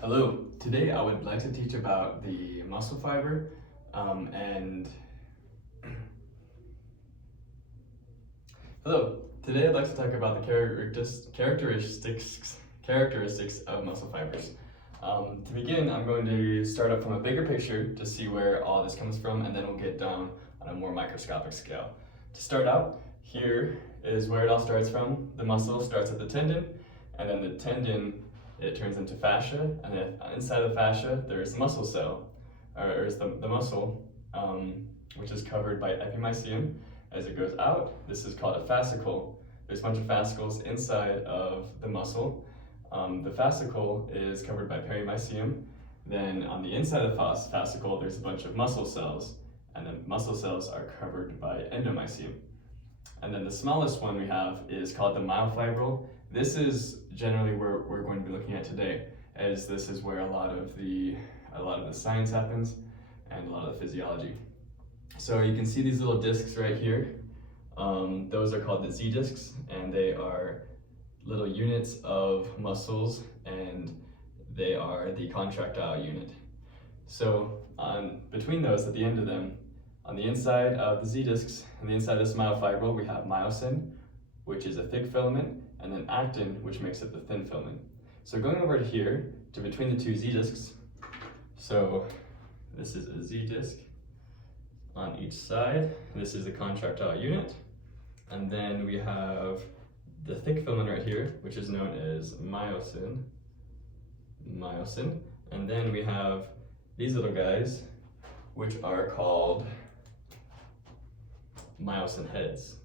Hello, today I would like to teach about the muscle fiber and hello, today I'd like to talk about the characteristics of muscle fibers. To begin, I'm going to start up from a bigger picture to see where all this comes from, and then we'll get down on a more microscopic scale. To start out, here is where it all starts from. The muscle starts at the tendon, and then the tendon it turns into fascia, and then inside the fascia there's muscle cell, or is the muscle, which is covered by epimysium. As it goes out, this is called a fascicle. There's a bunch of fascicles inside of the muscle. The fascicle is covered by perimysium. Then on the inside of the fascicle, there's a bunch of muscle cells, and the muscle cells are covered by endomysium. And then the smallest one we have is called the myofibril. This is generally where we're going to be looking at today, as this is where a lot of the science happens and a lot of the physiology. So you can see these little discs right here. Those are called the Z discs, and they are little units of muscles, and they are the contractile unit. So between those, at the end of them, on the inside of the Z discs, on the inside of this myofibril, we have myosin, which is a thick filament, and then actin, which makes up the thin filament. So going over to here, to between the two Z discs, so this is a Z disc on each side. This is the contractile unit. And then we have the thick filament right here, which is known as myosin. And then we have these little guys, which are called myosin heads.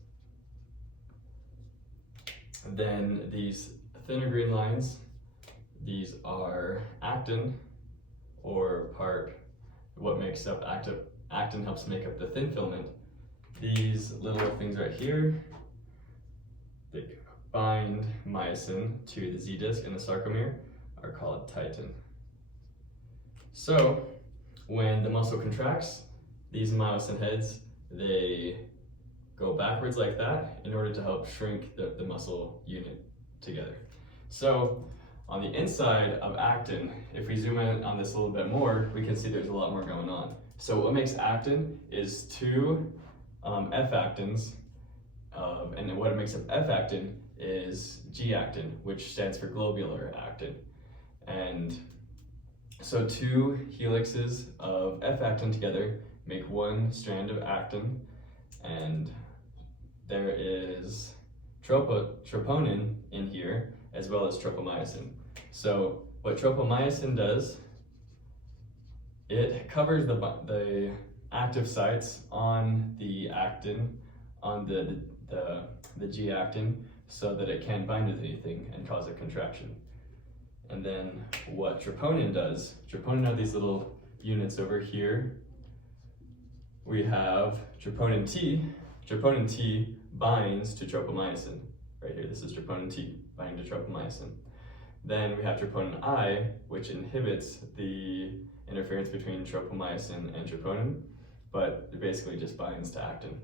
And then these thinner green lines, these are actin, or what makes up actin helps make up the thin filament. These little things right here, they bind myosin to the Z disc and the sarcomere, are called titin. So when the muscle contracts, these myosin heads, they go backwards like that in order to help shrink the muscle unit together. So on the inside of actin, if we zoom in on this a little bit more, we can see there's a lot more going on. So what makes actin is two F-actins, and then what makes up F-actin is G-actin, which stands for globular actin. And so two helixes of F-actin together make one strand of actin, and there is troponin in here, as well as tropomyosin. So what tropomyosin does, it covers the active sites on the actin, on the G-actin, so that it can't bind with anything and cause a contraction. And then what troponin does, troponin are these little units over here. We have troponin T. Troponin T binds to tropomyosin. Right here, this is troponin T binding to tropomyosin. Then we have troponin I, which inhibits the interference between tropomyosin and troponin, but it basically just binds to actin.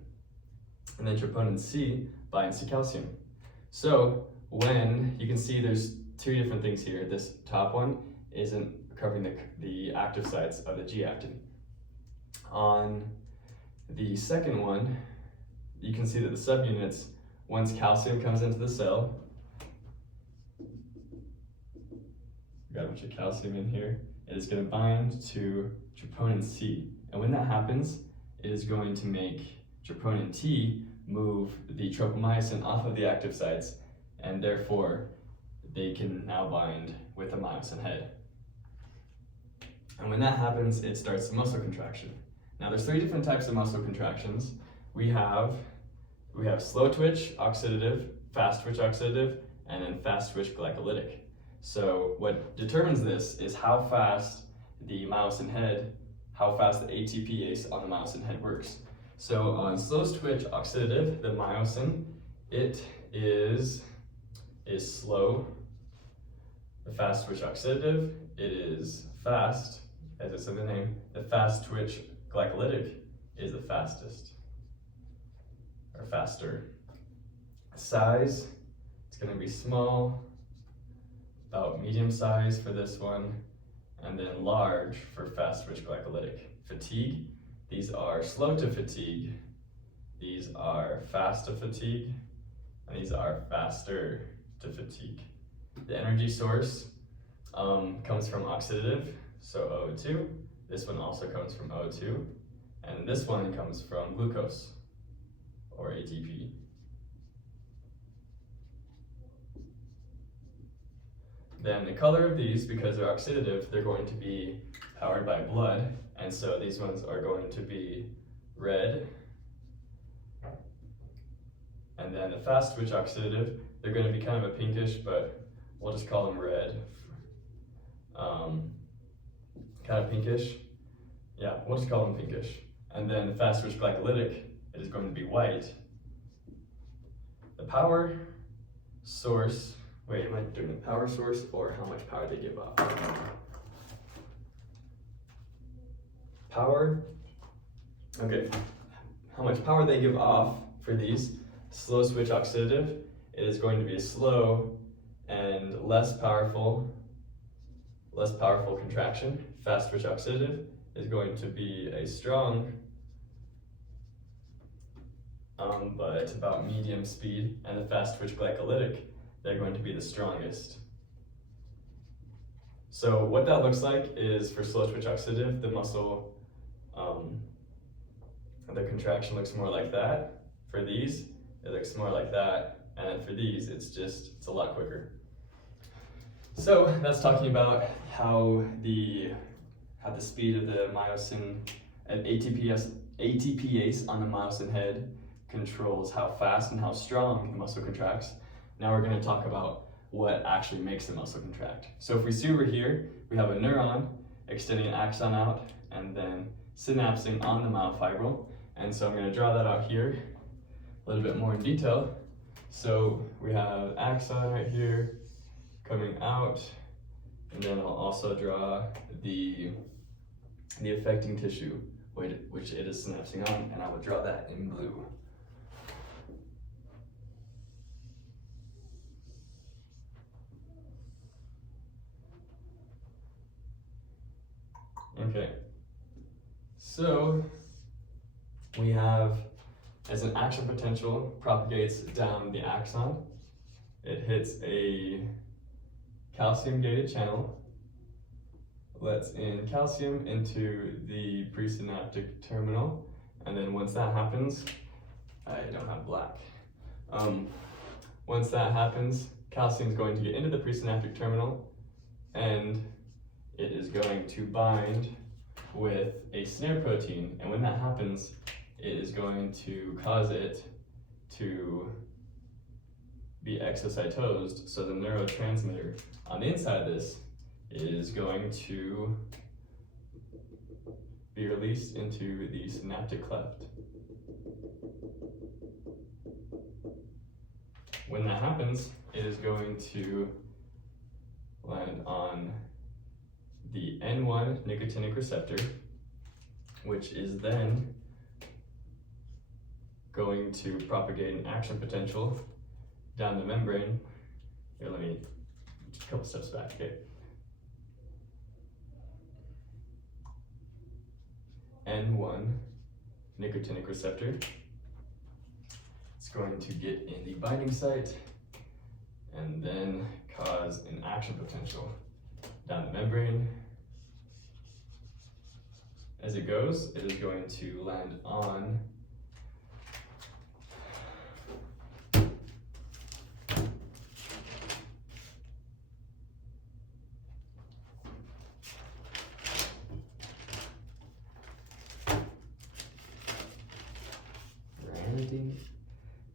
And then troponin C binds to calcium. So when you can see there's two different things here. This top one isn't covering the active sites of the G-actin. On the second one, you can see that the subunits, once calcium comes into the cell, we got a bunch of calcium in here, it is going to bind to troponin C. And when that happens, it is going to make troponin T move the tropomyosin off of the active sites, and therefore they can now bind with the myosin head. And when that happens, it starts the muscle contraction. Now there's three different types of muscle contractions. We have slow twitch oxidative, fast twitch oxidative, and then fast twitch glycolytic. So what determines this is how fast the myosin head, how fast the ATPase on the myosin head works. So on slow twitch oxidative, the myosin, it is slow. The fast twitch oxidative, it is fast, as it's in the name. The fast twitch glycolytic is the fastest, or faster. Size, it's going to be small, about medium size for this one, and then large for fast twitch glycolytic. Fatigue, these are slow to fatigue, these are fast to fatigue, and these are faster to fatigue. The energy source comes from oxidative, so O2. This one also comes from O2, and this one comes from glucose, or ATP. Then the color of these, because they're oxidative, they're going to be powered by blood, and so these ones are going to be red. And then the fast twitch oxidative, they're going to be kind of a pinkish, but we'll just call them red. Kind of pinkish. Yeah, we'll just call them pinkish. And then the fast twitch glycolytic, it is going to be white. The power source, wait, am I doing the power source or how much power they give off? Power, okay, how much power they give off for these. Slow switch oxidative, it is going to be a slow and less powerful contraction. Fast switch oxidative is going to be a strong, but about medium speed, and the fast twitch glycolytic, they're going to be the strongest. So what that looks like is for slow twitch oxidative, the muscle, the contraction looks more like that. For these, it looks more like that, and then for these, it's a lot quicker. So that's talking about how the speed of the myosin and ATPase on the myosin head controls how fast and how strong the muscle contracts. Now we're going to talk about what actually makes the muscle contract. So if we see over here, we have a neuron extending an axon out and then synapsing on the myofibril. And so I'm going to draw that out here a little bit more in detail. So we have axon right here coming out, and then I'll also draw the affecting tissue, which it is synapsing on, and I will draw that in blue. Okay, so we have, as an action potential propagates down the axon, it hits a calcium-gated channel, lets in calcium into the presynaptic terminal, and then once that happens, I don't have black. Once that happens, calcium is going to get into the presynaptic terminal, and it is going to bind with a snare protein, and when that happens, it is going to cause it to be exocytosed, so the neurotransmitter on the inside of this is going to be released into the synaptic cleft. When that happens, it is going to land on the N1 nicotinic receptor, which is then going to propagate an action potential down the membrane. Here, let me just a couple steps back, okay? N1 nicotinic receptor. It's going to get in the binding site and then cause an action potential down the membrane. As it goes, it is going to land on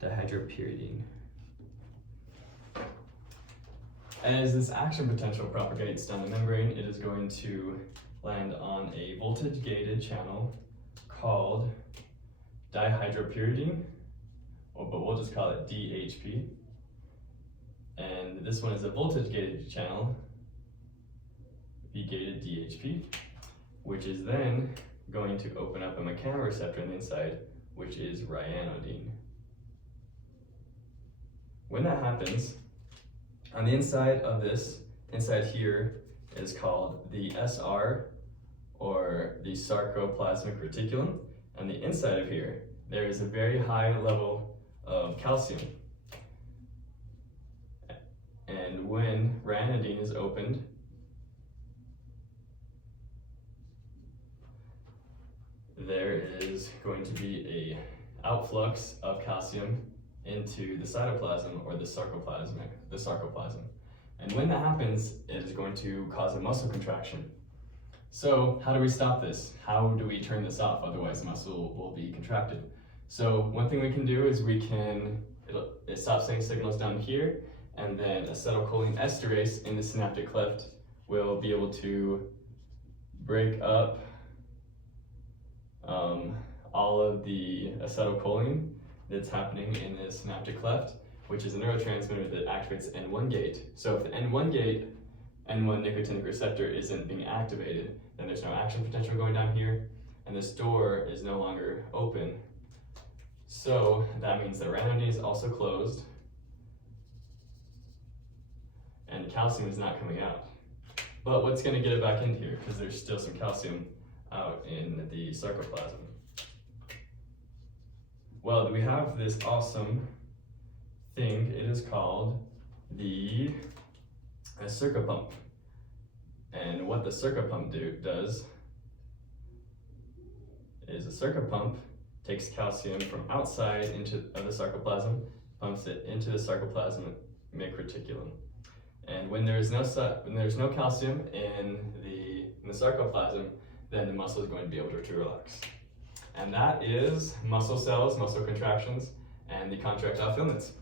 dihydropyridine. As this action potential propagates down the membrane, it is going to land on a voltage-gated channel called dihydropyridine, but we'll just call it DHP. And this one is a voltage-gated channel, V-gated DHP, which is then going to open up a mechanoreceptor on the inside, which is ryanodine. When that happens, on the inside of this, inside here, is called the SR, or the sarcoplasmic reticulum, and the inside of here, there is a very high level of calcium. And when ranitidine is opened, there is going to be a outflux of calcium into the cytoplasm, or the sarcoplasm. And when that happens, it is going to cause a muscle contraction. So how do we stop this? How do we turn this off? Otherwise the muscle will be contracted. So one thing we can do is it stops sending signals down here, and then acetylcholine esterase in the synaptic cleft will be able to break up all of the acetylcholine that's happening in the synaptic cleft, which is a neurotransmitter that activates N1 gate. So if the N1 gate, N1 nicotinic receptor, isn't being activated, then there's no action potential going down here, and this door is no longer open. So that means that ranitidine is also closed, and calcium is not coming out. But what's going to get it back in here? Because there's still some calcium out in the sarcoplasm. Well, we have this awesome thing. It is called the circopump. And what the circopump does is a circopump takes calcium from outside of the sarcoplasm, pumps it into the sarcoplasmic reticulum. And when there's no calcium in the sarcoplasm, then the muscle is going to be able to relax. And that is muscle cells, muscle contractions, and the contractile filaments.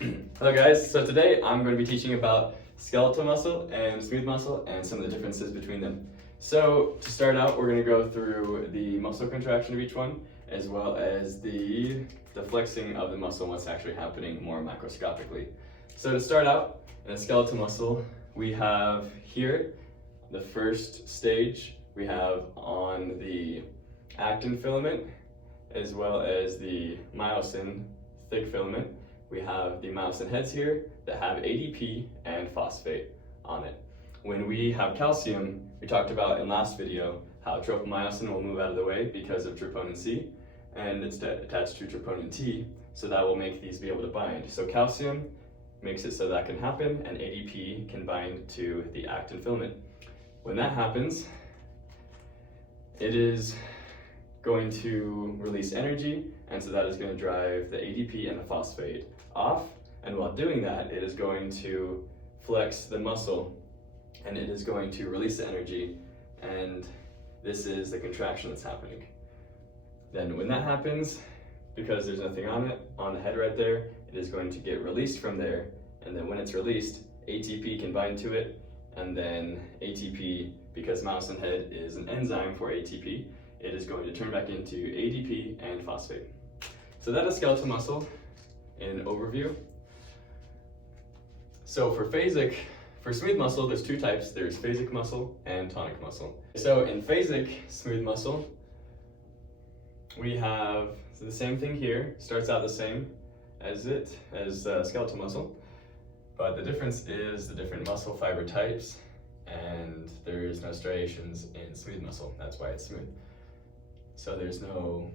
Hello guys, so today I'm going to be teaching about skeletal muscle and smooth muscle and some of the differences between them. So to start out, we're going to go through the muscle contraction of each one, as well as the flexing of the muscle and what's actually happening more microscopically. So to start out, in a skeletal muscle, we have here the first stage. We have on the actin filament, as well as the myosin thick filament. We have the myosin heads here that have ADP and phosphate on it. When we have calcium, we talked about in last video how tropomyosin will move out of the way because of troponin C, and it's attached to troponin T, so that will make these be able to bind. So calcium makes it so that can happen, and ADP can bind to the actin filament. When that happens, it is going to release energy, and so that is going to drive the ADP and the phosphate off, and while doing that, it is going to flex the muscle, and it is going to release the energy, and this is the contraction that's happening. Then when that happens, because there's nothing on it, on the head right there, it is going to get released from there, and then when it's released, ATP can bind to it, and then ATP, because myosin head is an enzyme for ATP, it is going to turn back into ADP and phosphate. So that is skeletal muscle in overview. So for smooth muscle, there's two types. There's phasic muscle and tonic muscle. So in phasic smooth muscle, we have the same thing here. Starts out the same as skeletal muscle, but the difference is the different muscle fiber types, and there is no striations in smooth muscle. That's why it's smooth. So there's no,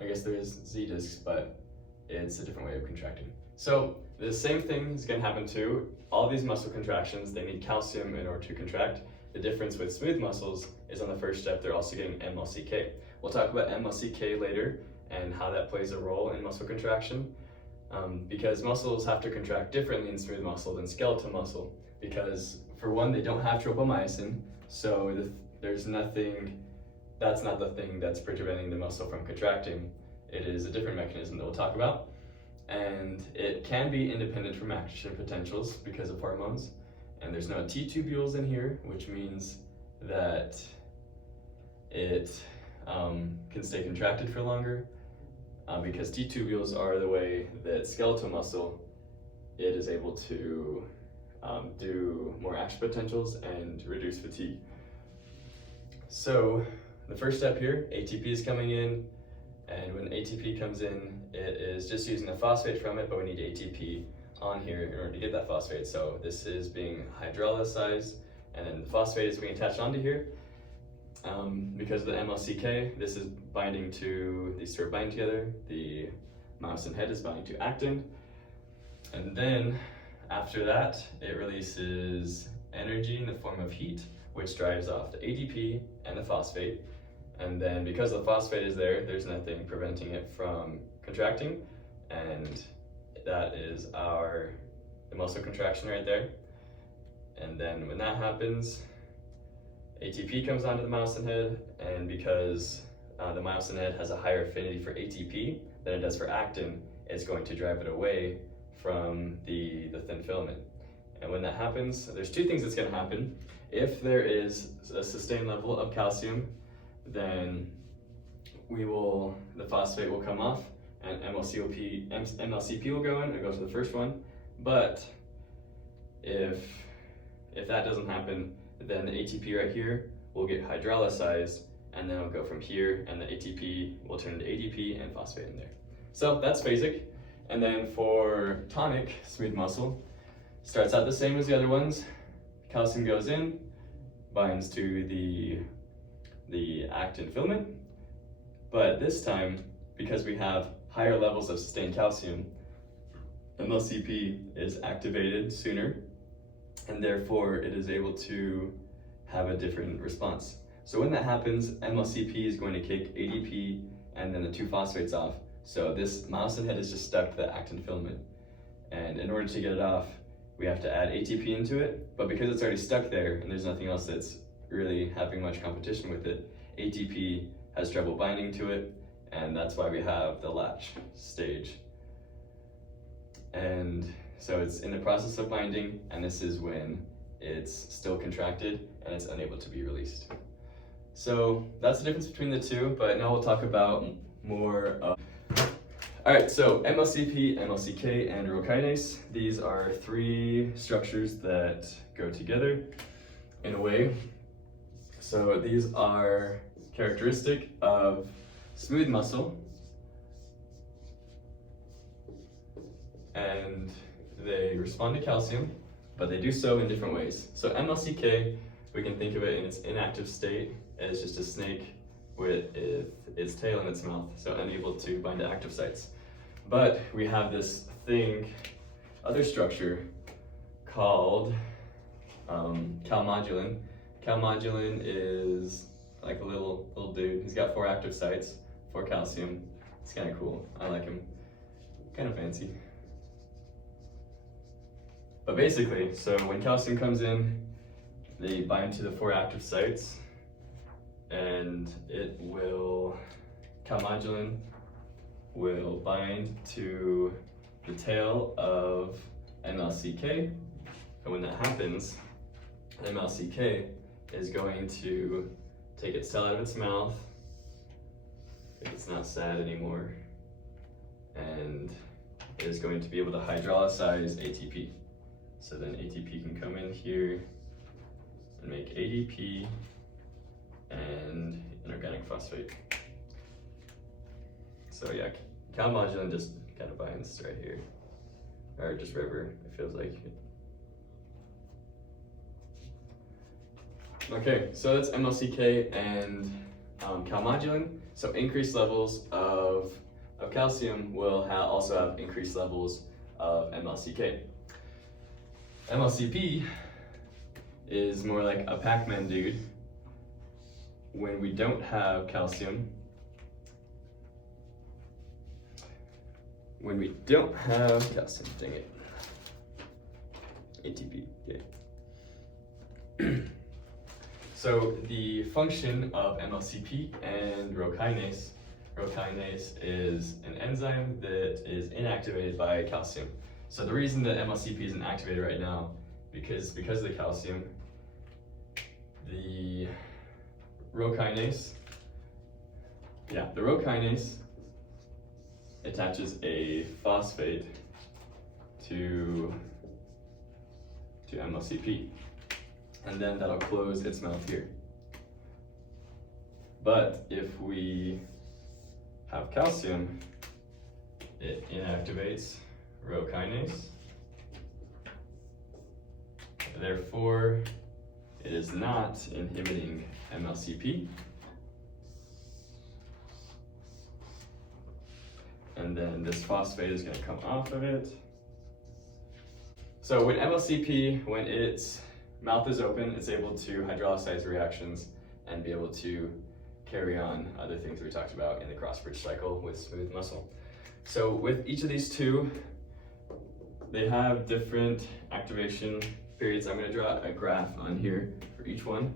I guess there is Z discs, but it's a different way of contracting. So the same thing is going to happen to all these muscle contractions. They need calcium in order to contract. The difference with smooth muscles is on the first step, they're also getting MLCK. We'll talk about MLCK later and how that plays a role in muscle contraction, because muscles have to contract differently in smooth muscle than skeletal muscle, because for one, they don't have tropomyosin, so there's nothing, that's not the thing that's preventing the muscle from contracting. It is a different mechanism that we'll talk about, and it can be independent from action potentials because of hormones, and there's no T-tubules in here, which means that it can stay contracted for longer, because T-tubules are the way that skeletal muscle, it is able to do more action potentials and reduce fatigue. So the first step here, ATP is coming in, and when ATP comes in, it is just using the phosphate from it, but we need ATP on here in order to get that phosphate. So this is being hydrolyzed, and then the phosphate is being attached onto here. Because of the MLCK, this is binding to, these two are binding together. The myosin head is binding to actin. And then after that, it releases energy in the form of heat, which drives off the ATP and the phosphate. And then because the phosphate is there, there's nothing preventing it from contracting. And that is the muscle contraction right there. And then when that happens, ATP comes onto the myosin head, and because the myosin head has a higher affinity for ATP than it does for actin, it's going to drive it away from the thin filament. And when that happens, there's two things that's going to happen. If there is a sustained level of calcium, then the phosphate will come off, and MLCP will go in and go to the first one. But if that doesn't happen, then the ATP right here will get hydrolyzed, and then it'll go from here, and the ATP will turn into ADP and phosphate in there. So that's basic. And then for tonic smooth muscle, starts out the same as the other ones. Calcium goes in, binds to the actin filament, but this time, because we have higher levels of sustained calcium, MLCP is activated sooner, and therefore it is able to have a different response. So when that happens, MLCP is going to kick ADP and then the two phosphates off. So this myosin head is just stuck to the actin filament. And in order to get it off, we have to add ATP into it, but because it's already stuck there and there's nothing else that's really having much competition with it, ATP has trouble binding to it, and that's why we have the latch stage. And so it's in the process of binding, and this is when it's still contracted and it's unable to be released. So that's the difference between the two, but now we'll talk about more Alright, so MLCP, MLCK, and urokinase. These are three structures that go together in a way. So these are characteristic of smooth muscle, and they respond to calcium, but they do so in different ways. So MLCK, we can think of it in its inactive state as just a snake with its tail in its mouth, so unable to bind to active sites. But we have this other structure called calmodulin. Calmodulin is like a little dude. He's got 4 active sites, 4 calcium. It's kind of cool. I like him. Kind of fancy. But basically, so when calcium comes in, they bind to the 4 active sites, and calmodulin will bind to the tail of MLCK, and when that happens, MLCK is going to take its tail out of its mouth, if it's not sad anymore, and it is going to be able to hydrolyze ATP. So then ATP can come in here and make ADP and inorganic phosphate. So yeah, calmodulin just kind of binds right here, or just wherever it feels like. Okay, so that's MLCK and calmodulin. So increased levels of calcium will also have increased levels of MLCK. MLCP is more like a Pac-Man dude. When we don't have calcium, dang it, ATP, okay. So the function of MLCP and urokinase is an enzyme that is inactivated by calcium. So the reason that MLCP isn't activated right now, because of the calcium, the urokinase attaches a phosphate to MLCP, and then that'll close its mouth here. But if we have calcium, it inactivates urokinase, Therefore, it is not inhibiting MLCP. And then this phosphate is going to come off of it. So when MLCP, when its mouth is open, it's able to hydrolyze reactions and be able to carry on other things we talked about in the cross-bridge cycle with smooth muscle. So with each of these two, they have different activation periods. I'm going to draw a graph on here for each one.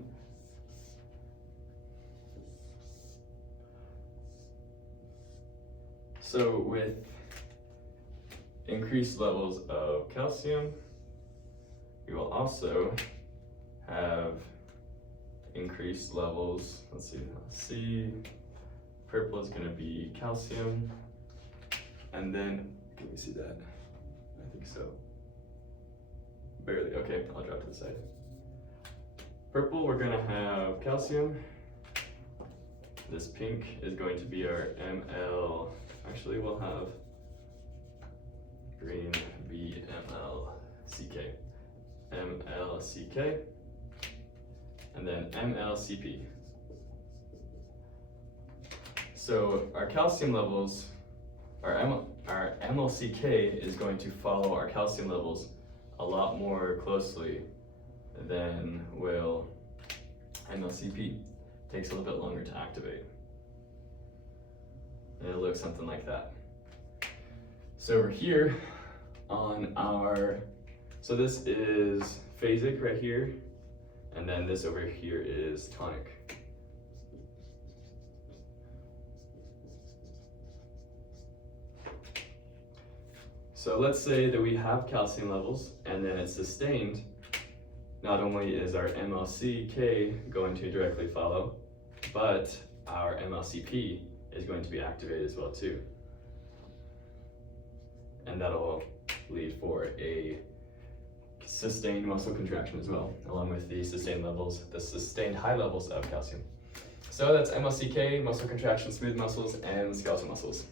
So with increased levels of calcium, we will also have increased levels. Let's see, purple is going to be calcium, and then, can you see that? I think so. Barely. Okay, I'll drop to the side. Purple, we're going to have calcium. This pink is going to be our ML. Actually, we'll have green BMLCK, MLCK, and then MLCP. So our calcium levels, our MLCK is going to follow our calcium levels a lot more closely than will MLCP. Takes a little bit longer to activate. And it looks something like that. So over here on our, so this is phasic right here, and then this over here is tonic. So let's say that we have calcium levels and then it's sustained. Not only is our MLCK going to directly follow, but our MLCP is going to be activated as well too. And that'll lead for a sustained muscle contraction as well, along with the sustained high levels of calcium. So that's MLCK, muscle contraction, smooth muscles, and skeletal muscles.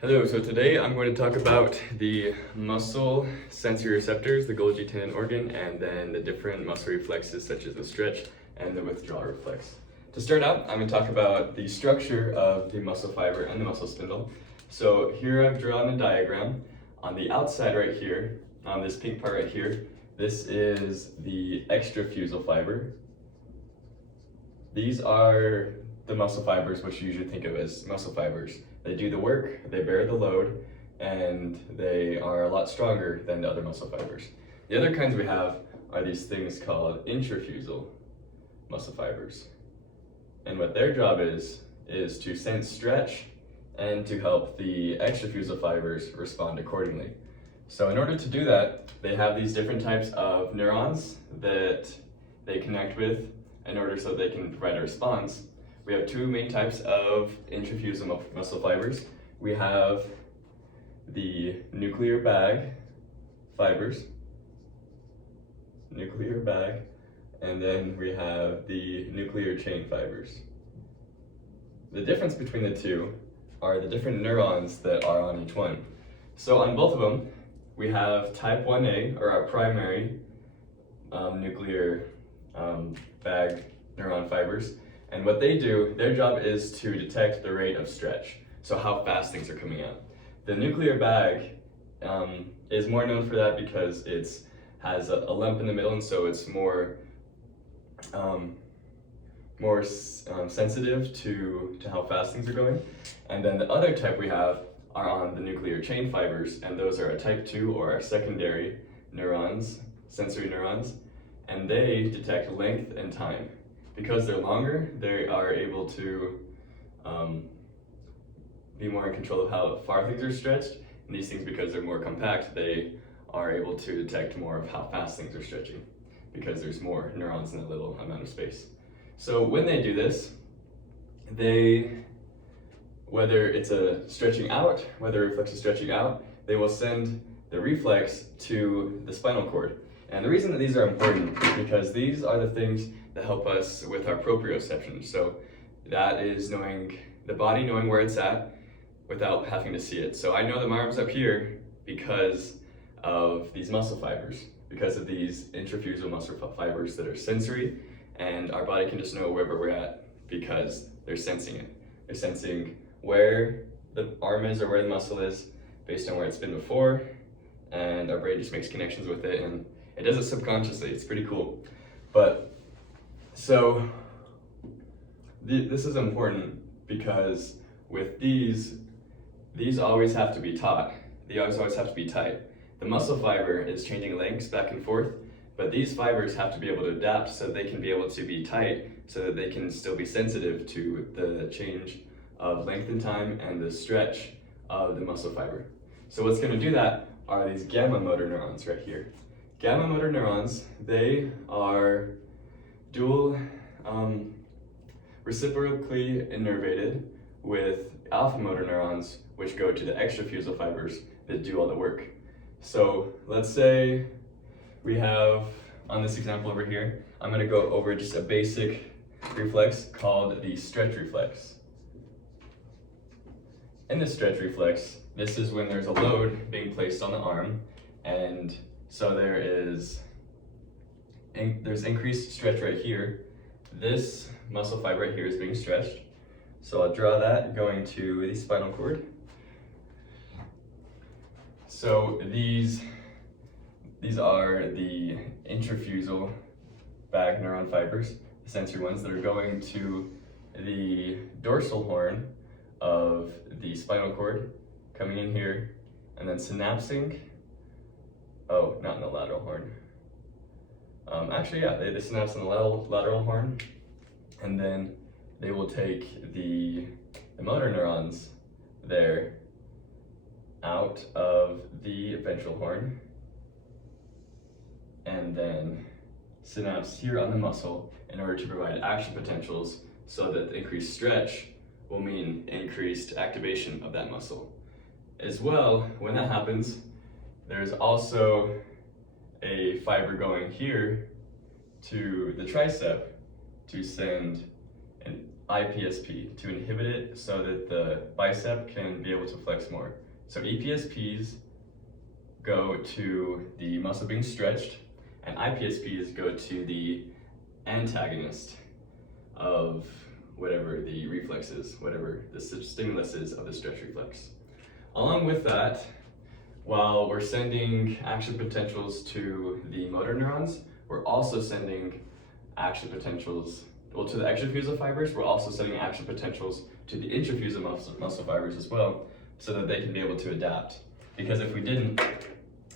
Hello, so today I'm going to talk about the muscle sensory receptors, the Golgi tendon organ, and then the different muscle reflexes such as the stretch and the withdrawal reflex. To start out, I'm going to talk about the structure of the muscle fiber and the muscle spindle. So here I've drawn a diagram. On the outside right here, on this pink part right here, this is the extrafusal fiber. These are the muscle fibers, which you usually think of as muscle fibers. They do the work, they bear the load, and they are a lot stronger than the other muscle fibers. The other kinds we have are these things called intrafusal muscle fibers. And what their job is to sense stretch and to help the extrafusal fibers respond accordingly. So in order to do that, they have these different types of neurons that they connect with in order so they can provide a response. We have two main types of intrafusal muscle fibers. We have the nuclear bag fibers, and then we have the nuclear chain fibers. The difference between the two are the different neurons that are on each one. So on both of them, we have type 1A, or our primary nuclear bag neuron fibers. And what they do, their job is to detect the rate of stretch, so how fast things are coming out. The nuclear bag is more known for that because it has a lump in the middle, and so it's more sensitive to how fast things are going. And then the other type we have are on the nuclear chain fibers, and those are a type 2 or our secondary neurons, sensory neurons, and they detect length and time. Because they're longer, they are able to be more in control of how far things are stretched. And these things, because they're more compact, they are able to detect more of how fast things are stretching because there's more neurons in a little amount of space. So when they do this, whether it's a stretching out, whether a reflex is stretching out, they will send the reflex to the spinal cord. And the reason that these are important is because these are the things that help us with our proprioception. So that is knowing the body, knowing where it's at without having to see it. So I know that my arm's up here because of these muscle fibers because of these intrafusal muscle fibers that are sensory, and our body can just know wherever we're at because they're sensing it. They're sensing where the arm is or where the muscle is based on where it's been before, and our brain just makes connections with it, and it does it subconsciously. It's pretty cool. But so this is important because with these always have to be taut. They always have to be tight. The muscle fiber is changing lengths back and forth, but these fibers have to be able to adapt so they can be able to be tight so that they can still be sensitive to the change of length and time and the stretch of the muscle fiber. So what's going to do that are these gamma motor neurons right here. Gamma motor neurons, they are dual reciprocally innervated with alpha motor neurons, which go to the extrafusal fibers that do all the work. So let's say we have, on this example over here, I'm going to go over just a basic reflex called the stretch reflex. In the stretch reflex, this is when there's a load being placed on the arm, and so there's increased stretch right here. This muscle fiber right here is being stretched. So I'll draw that going to the spinal cord. So these are the intrafusal bag neuron fibers, the sensory ones that are going to the dorsal horn of the spinal cord, coming in here, and then synapsing. Oh, not in the lateral horn. Actually, yeah, they synapse in the lateral horn, and then they will take the motor neurons there out of the ventral horn, and then synapse here on the muscle in order to provide action potentials so that the increased stretch will mean increased activation of that muscle. As well, when that happens, there's also a fiber going here to the tricep to send an IPSP to inhibit it so that the bicep can be able to flex more. So EPSPs go to the muscle being stretched, and IPSPs go to the antagonist of whatever the reflex is, whatever the stimulus is of the stretch reflex. Along with that, while we're sending action potentials to the motor neurons, we're also sending action potentials, well, to the extrafusal fibers, we're also sending action potentials to the intrafusal muscle fibers as well, so that they can be able to adapt. Because if we didn't,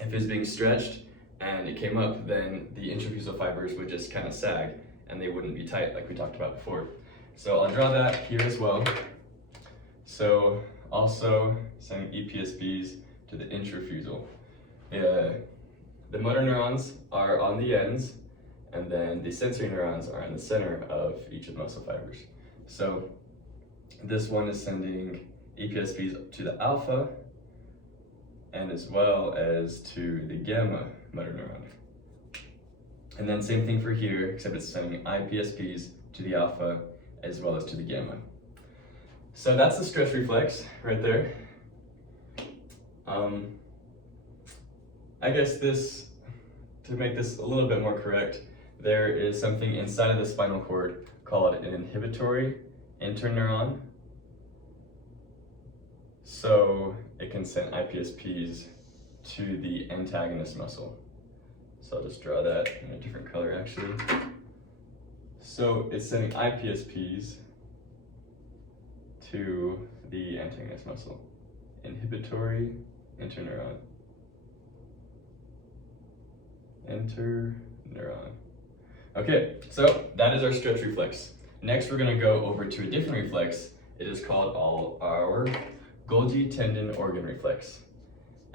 if it's being stretched and it came up, then the intrafusal fibers would just kind of sag and they wouldn't be tight like we talked about before. So I'll draw that here as well. So also sending EPSPs to the intrafusal. The motor neurons are on the ends, and then the sensory neurons are in the center of each of the muscle fibers. So this one is sending EPSPs to the alpha, and as well as to the gamma motor neuron. And then same thing for here, except it's sending IPSPs to the alpha as well as to the gamma. So that's the stretch reflex right there. I guess to make this a little bit more correct, there is something inside of the spinal cord called an inhibitory interneuron. So it can send IPSPs to the antagonist muscle. So I'll just draw that in a different color actually. So it's sending IPSPs to the antagonist muscle. Inhibitory interneuron. Interneuron. Okay, so that is our stretch reflex. Next, we're going to go over to a different reflex. It is called our Golgi tendon organ reflex.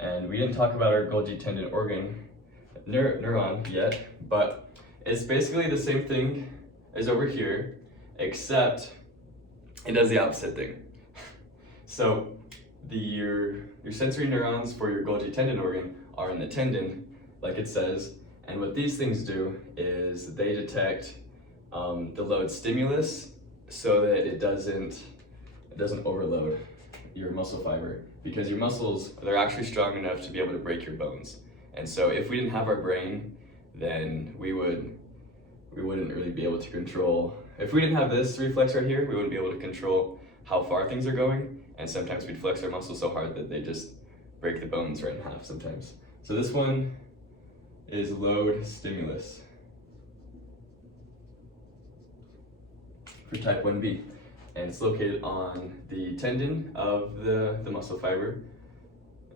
And we didn't talk about our Golgi tendon organ neuron yet, but it's basically the same thing as over here, except it does the opposite thing. So your sensory neurons for your Golgi tendon organ are in the tendon, like it says, and what these things do is they detect the load stimulus so that it doesn't overload your muscle fiber, because your muscles, they're actually strong enough to be able to break your bones. And so if we didn't have our brain, then we wouldn't really be able to control, if we didn't have this reflex right here, we wouldn't be able to control how far things are going, and sometimes we'd flex our muscles so hard that they just break the bones right in half sometimes. So this one is load stimulus for type 1B, and it's located on the tendon of the muscle fiber,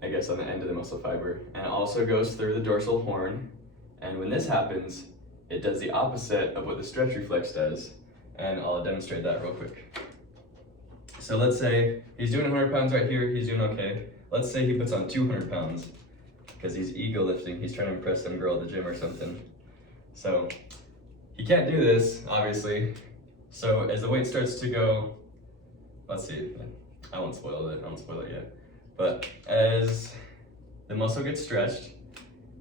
I guess on the end of the muscle fiber, and it also goes through the dorsal horn. And when this happens, it does the opposite of what the stretch reflex does, and I'll demonstrate that real quick. So let's say he's doing 100 pounds right here, he's doing okay. Let's say he puts on 200 pounds because he's ego lifting, he's trying to impress some girl at the gym or something. So he can't do this, obviously. So as the weight starts to go, let's see, I won't spoil it yet. But as the muscle gets stretched,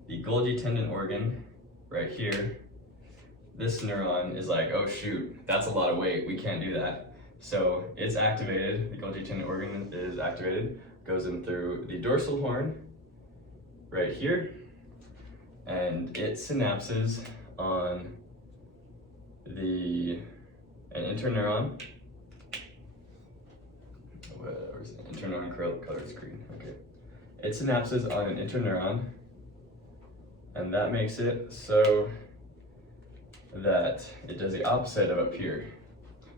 the Golgi tendon organ right here, this neuron is like, oh shoot, that's a lot of weight, we can't do that. So it's activated, the Golgi tendon organ is activated, goes in through the dorsal horn right here, and it synapses on an interneuron. Where's the interneuron color is green? Okay. It synapses on an interneuron, and that makes it so that it does the opposite of up here.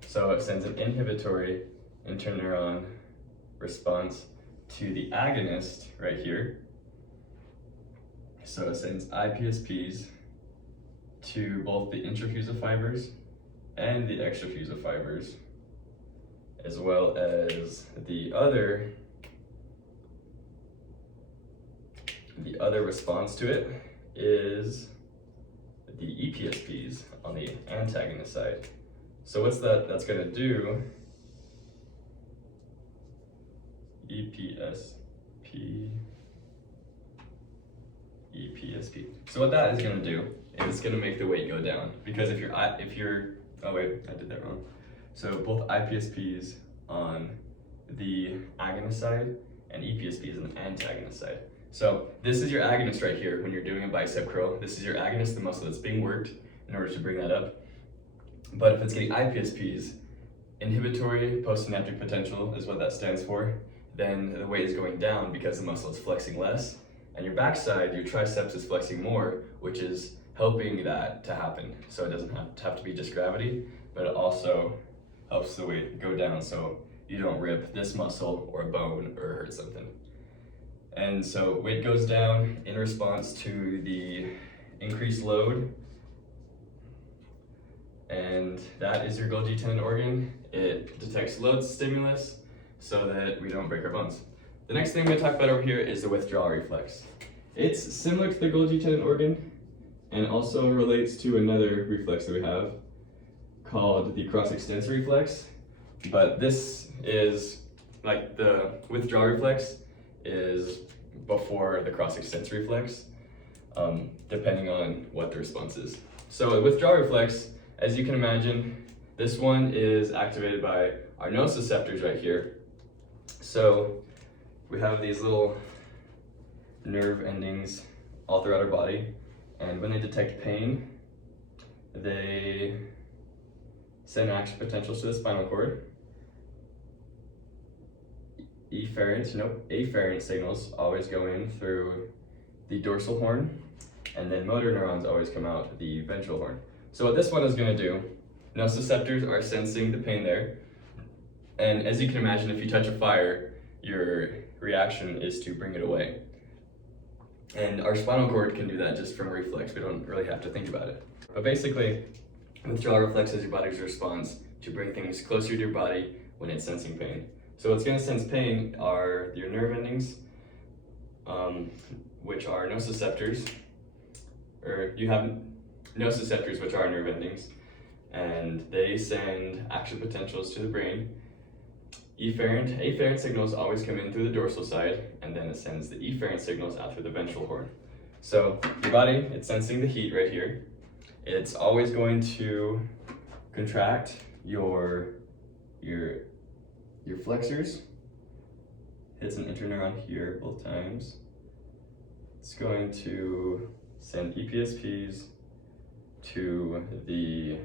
So it sends an inhibitory interneuron response to the agonist right here. So it sends IPSPs to both the intrafusive fibers and the extrafusive fibers, as well as the other response to it is the EPSPs on the antagonist side. So what's that's gonna do? EPSP. So what that is gonna do is it's gonna make the weight go down, because if you're oh wait, I did that wrong. So both IPSPs on the agonist side and EPSPs on the antagonist side. So this is your agonist right here when you're doing a bicep curl. This is your agonist, the muscle that's being worked in order to bring that up. But if it's getting IPSPs, inhibitory postsynaptic potential is what that stands for, then the weight is going down because the muscle is flexing less. And your backside, your triceps is flexing more, which is helping that to happen. So it doesn't have to be just gravity, but it also helps the weight go down so you don't rip this muscle or a bone or hurt something. And so weight goes down in response to the increased load, and that is your Golgi tendon organ. It detects load stimulus so that we don't break our bones. The next thing I'm going to talk about over here is the withdrawal reflex. It's similar to the Golgi tendon organ and also relates to another reflex that we have called the cross-extensor reflex, but this is like the withdrawal reflex is before the cross-extensor reflex, depending on what the response is. So a withdrawal reflex, as you can imagine, this one is activated by our nociceptors right here. So we have these little nerve endings all throughout our body, and when they detect pain, they send action potentials to the spinal cord. Afferent signals always go in through the dorsal horn, and then motor neurons always come out the ventral horn. So what this one is going to do, nociceptors are sensing the pain there, and as you can imagine, if you touch a fire, your reaction is to bring it away. And our spinal cord can do that just from a reflex. We don't really have to think about it. But basically, withdrawal reflex is your body's response to bring things closer to your body when it's sensing pain. So what's going to sense pain are your nerve endings, which are nociceptors, or you have nociceptors, which are nerve endings, and they send action potentials to the brain. Afferent signals always come in through the dorsal side, and then it sends the efferent signals out through the ventral horn. So your body, it's sensing the heat right here. It's always going to contract your flexors. Hits an interneuron here both times. it's going to send EPSPs to the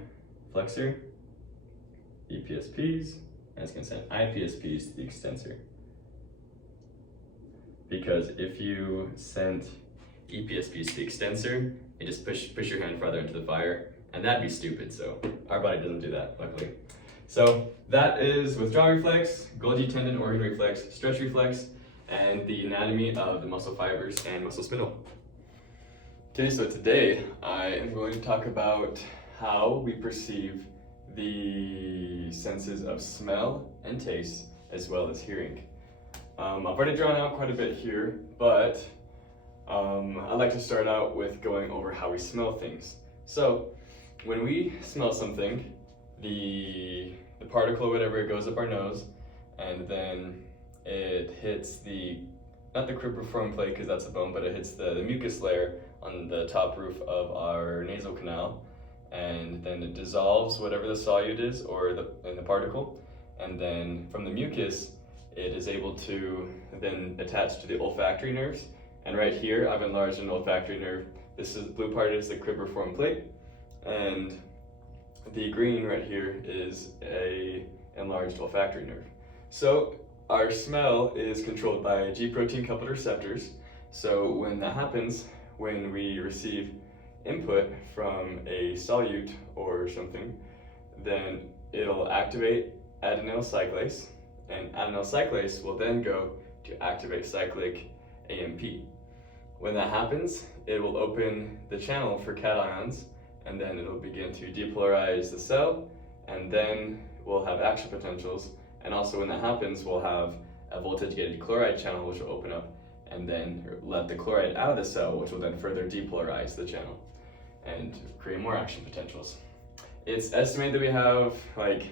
flexor, EPSPs, and it's going to send IPSPs to the extensor. Because if you sent EPSPs to the extensor, you just push your hand farther into the fire, and that'd be stupid, so our body doesn't do that, luckily. So that is withdrawal reflex, Golgi tendon organ reflex, stretch reflex, and the anatomy of the muscle fibers and muscle spindle. Okay, so today I am going to talk about how we perceive the senses of smell and taste, as well as hearing. I've already drawn out quite a bit here, but I'd like to start out with going over how we smell things. So when we smell something, the particle or whatever goes up our nose, and then it hits not the cribriform plate because that's a bone, but it hits the mucus layer on the top roof of our nasal canal, and then it dissolves whatever the solute is or in the particle, and then from the mucus it is able to then attach to the olfactory nerves. And right here I've enlarged an olfactory nerve. This is the blue part is the cribriform plate, and the green right here is a enlarged olfactory nerve. So our smell is controlled by G protein coupled receptors. So when that happens, when we receive input from a solute or something, then it'll activate adenyl cyclase, and adenyl cyclase will then go to activate cyclic AMP. When that happens, it will open the channel for cations, and then it'll begin to depolarize the cell, and then we'll have action potentials. And also when that happens, we'll have a voltage-gated chloride channel, which will open up and then let the chloride out of the cell, which will then further depolarize the channel and create more action potentials. It's estimated that we have like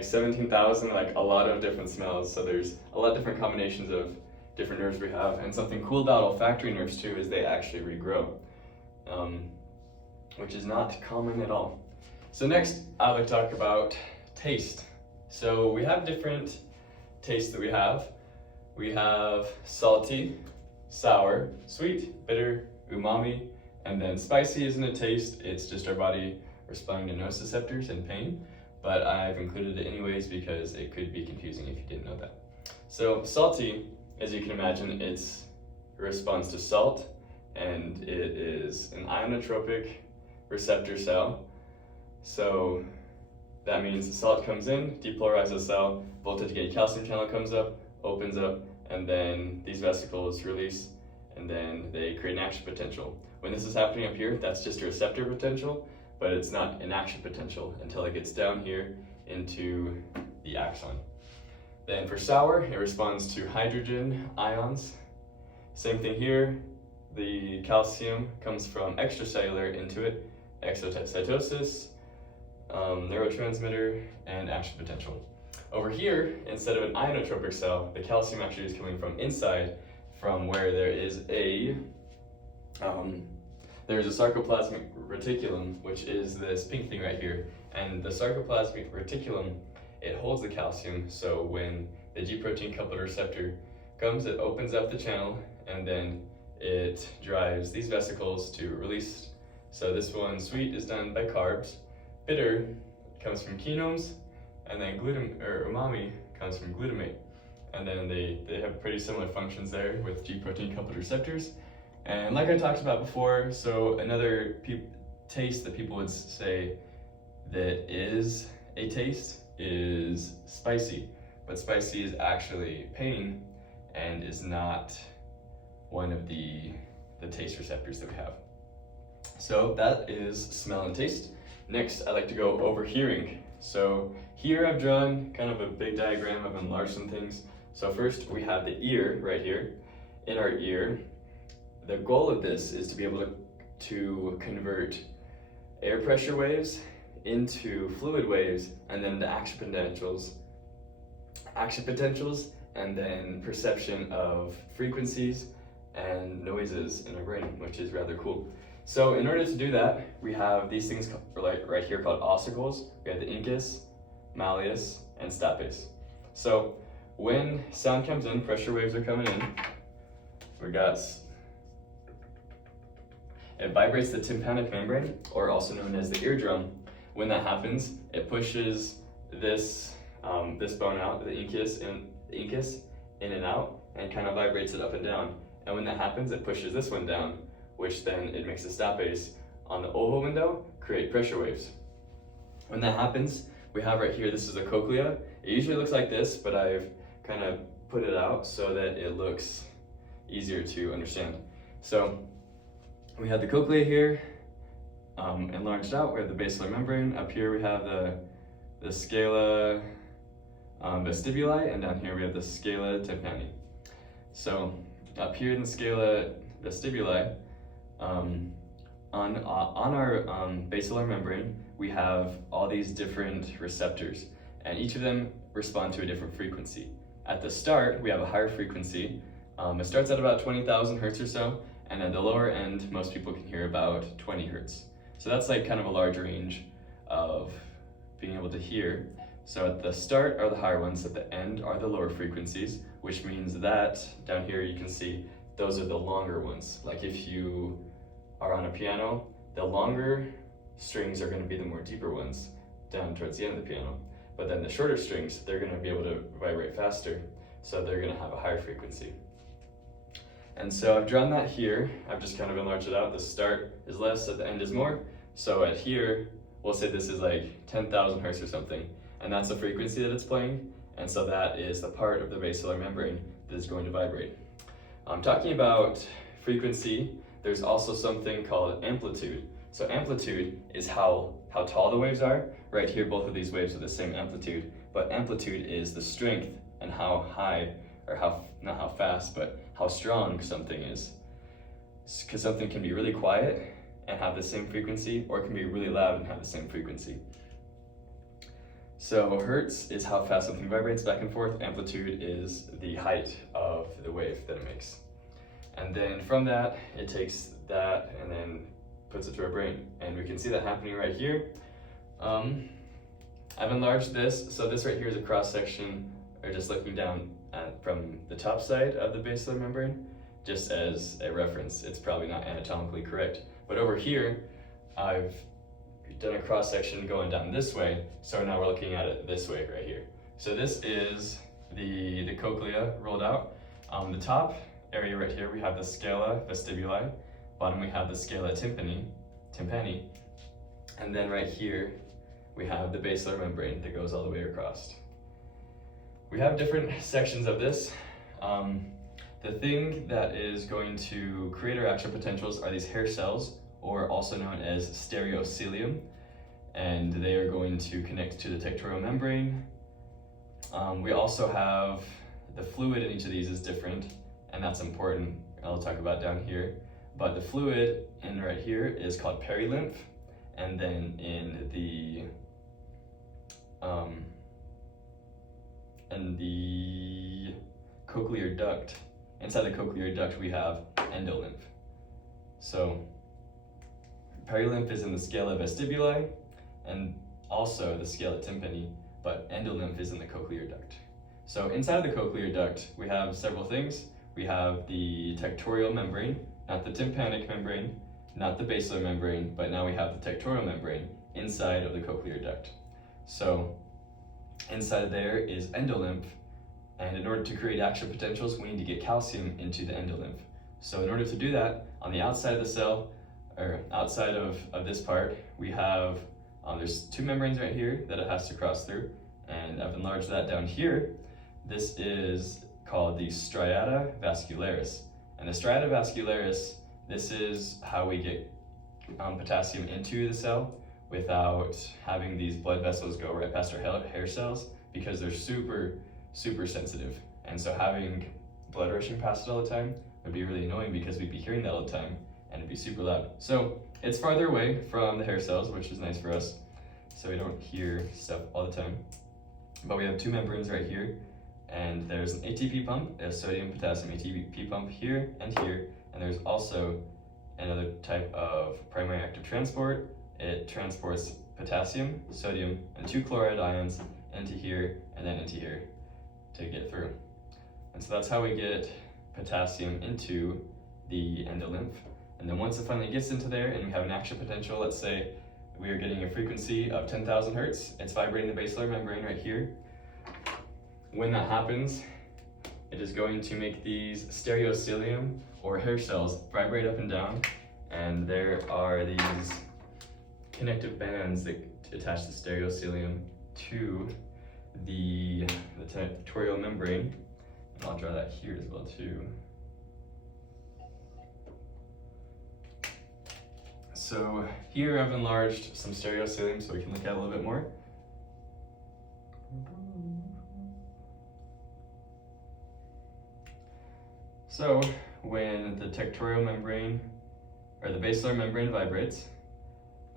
17,000, like a lot of different smells. So there's a lot of different combinations of different nerves we have. And something cool about olfactory nerves too is they actually regrow, which is not common at all. So next, I would talk about taste. So we have different tastes that we have. We have salty, sour, sweet, bitter, umami, and then spicy isn't a taste, it's just our body responding to nociceptors and pain. But I've included it anyways because it could be confusing if you didn't know that. So salty, as you can imagine, it's a response to salt, and it is an ionotropic receptor cell. So that means the salt comes in, depolarizes the cell, voltage-gated calcium channel comes up, opens up, and then these vesicles release, and then they create an action potential. When this is happening up here, that's just a receptor potential, but it's not an action potential until it gets down here into the axon. Then for sour, it responds to hydrogen ions. Same thing here, the calcium comes from extracellular into it, exocytosis, neurotransmitter, and action potential. Over here, instead of an ionotropic cell, the calcium actually is coming from inside, from where there is there's a sarcoplasmic reticulum, which is this pink thing right here. And the sarcoplasmic reticulum, it holds the calcium, so when the G protein coupled receptor comes, it opens up the channel, and then it drives these vesicles to release. So this one, sweet, is done by carbs. Bitter comes from ketones, and then umami comes from glutamate. And then they have pretty similar functions there with G protein coupled receptors. And like I talked about before, so another taste that people would say that is a taste is spicy. But spicy is actually pain and is not one of the taste receptors that we have. So that is smell and taste. Next, I'd like to go over hearing. So here I've drawn kind of a big diagram. I've enlarged some things. So first we have the ear right here. In our ear, the goal of this is to be able to convert air pressure waves into fluid waves, and then the action potentials, and then perception of frequencies and noises in our brain, which is rather cool. So in order to do that, we have these things right here called ossicles. We have the incus, malleus, and stapes. So when sound comes in, pressure waves are coming in. We got it vibrates the tympanic membrane, or also known as the eardrum. When that happens, it pushes this bone out, the incus in and out, and kind of vibrates it up and down. And when that happens, it pushes this one down, which then it makes the stapes on the oval window create pressure waves. When that happens, we have right here, this is the cochlea. It usually looks like this, but I've kind of put it out so that it looks easier to understand. So we have the cochlea here, enlarged out. We have the basilar membrane. Up here we have the scala vestibuli, and down here we have the scala tympani. So up here in the scala vestibuli, on our basilar membrane, we have all these different receptors, and each of them respond to a different frequency. At the start, we have a higher frequency. It starts at about 20,000 hertz or so, and at the lower end, most people can hear about 20 hertz. So that's like kind of a large range of being able to hear. So at the start are the higher ones, at the end are the lower frequencies, which means that down here you can see those are the longer ones. Like if you are on a piano, the longer strings are going to be the more deeper ones down towards the end of the piano. But then the shorter strings, they're going to be able to vibrate faster, so they're going to have a higher frequency. And so I've drawn that here. I've just kind of enlarged it out. The start is less, at the end is more. So at here, we'll say this is like 10,000 hertz or something, and that's the frequency that it's playing. And so that is the part of the basilar membrane that is going to vibrate. Talking about frequency, there's also something called amplitude. So amplitude is how tall the waves are. Right here, both of these waves are the same amplitude, but amplitude is the strength and how high, or not how fast, but how strong something is. Because something can be really quiet and have the same frequency, or it can be really loud and have the same frequency. So hertz is how fast something vibrates back and forth. Amplitude is the height of the wave that it makes. And then from that, it takes that and then puts it to our brain. And we can see that happening right here. I've enlarged this, so this right here is a cross section, or just looking down from the top side of the basilar membrane, just as a reference. It's probably not anatomically correct. But over here, I've done a cross section going down this way, so now we're looking at it this way right here. So this is the cochlea rolled out. The top area right here, we have the scala vestibuli. Bottom we have the scala tympani, and then right here we have the basilar membrane that goes all the way across. We have different sections of this. The thing that is going to create our action potentials are these hair cells, or also known as stereocilium, and they are going to connect to the tectorial membrane. We also have the fluid in each of these is different, and that's important. I'll talk about down here. But the fluid in right here is called perilymph, and then in the cochlear duct, inside the cochlear duct we have endolymph. So perilymph is in the scala vestibuli and also the scala tympani, but endolymph is in the cochlear duct. So inside of the cochlear duct we have several things. We have the tectorial membrane, not the tympanic membrane, not the basilar membrane, but now we have the tectorial membrane inside of the cochlear duct. So inside there is endolymph, and in order to create action potentials, we need to get calcium into the endolymph. So in order to do that, on the outside of the cell, or outside of this part, we have, there's two membranes right here that it has to cross through, and I've enlarged that down here. This is called the striata vascularis. And the striata vascularis, this is how we get potassium into the cell without having these blood vessels go right past our hair cells, because they're super sensitive. And so having blood rushing past it all the time would be really annoying, because we'd be hearing that all the time and it'd be super loud. So it's farther away from the hair cells, which is nice for us, so we don't hear stuff all the time. But we have two membranes right here, and there's an ATP pump, a sodium potassium ATP pump here, and there's also another type of primary active transport. It transports potassium, sodium, and 2 chloride ions into here and then into here to get through. And so that's how we get potassium into the endolymph. And then once it finally gets into there and we have an action potential, let's say we are getting a frequency of 10,000 hertz, it's vibrating the basilar membrane right here. When that happens, it is going to make these stereocilium or hair cells vibrate up and down, and there are these connective bands that attach the stereocilium to the territorial membrane, and I'll draw that here as well too. So here I've enlarged some stereocilium so we can look at it a little bit more. So when the territorial membrane or the basilar membrane vibrates,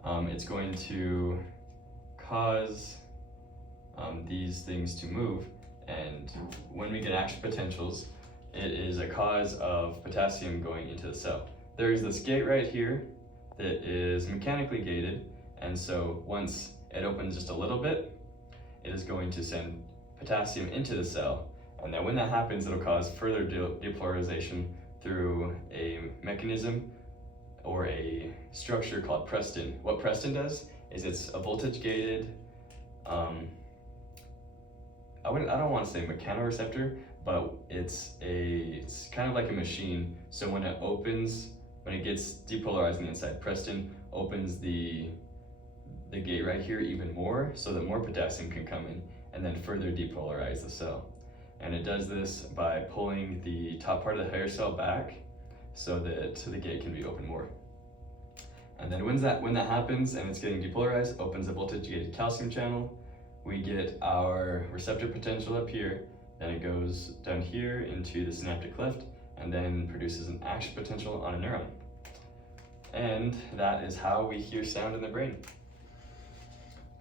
it's going to cause these things to move, and when we get action potentials, it is a cause of potassium going into the cell. There is this gate right here that is mechanically gated, and so once it opens just a little bit, it is going to send potassium into the cell, and then when that happens, it'll cause further depolarization through a mechanism or a structure called Preston. What Preston does is it's a voltage gated, I don't want to say mechanoreceptor, but it's kind of like a machine. So when it gets depolarized on the inside, Preston opens the gate right here even more so that more potassium can come in and then further depolarize the cell. And it does this by pulling the top part of the hair cell back so that the gate can be opened more. And then when that happens and it's getting depolarized, opens a voltage gated calcium channel, we get our receptor potential up here, then it goes down here into the synaptic cleft and then produces an action potential on a neuron. And that is how we hear sound in the brain.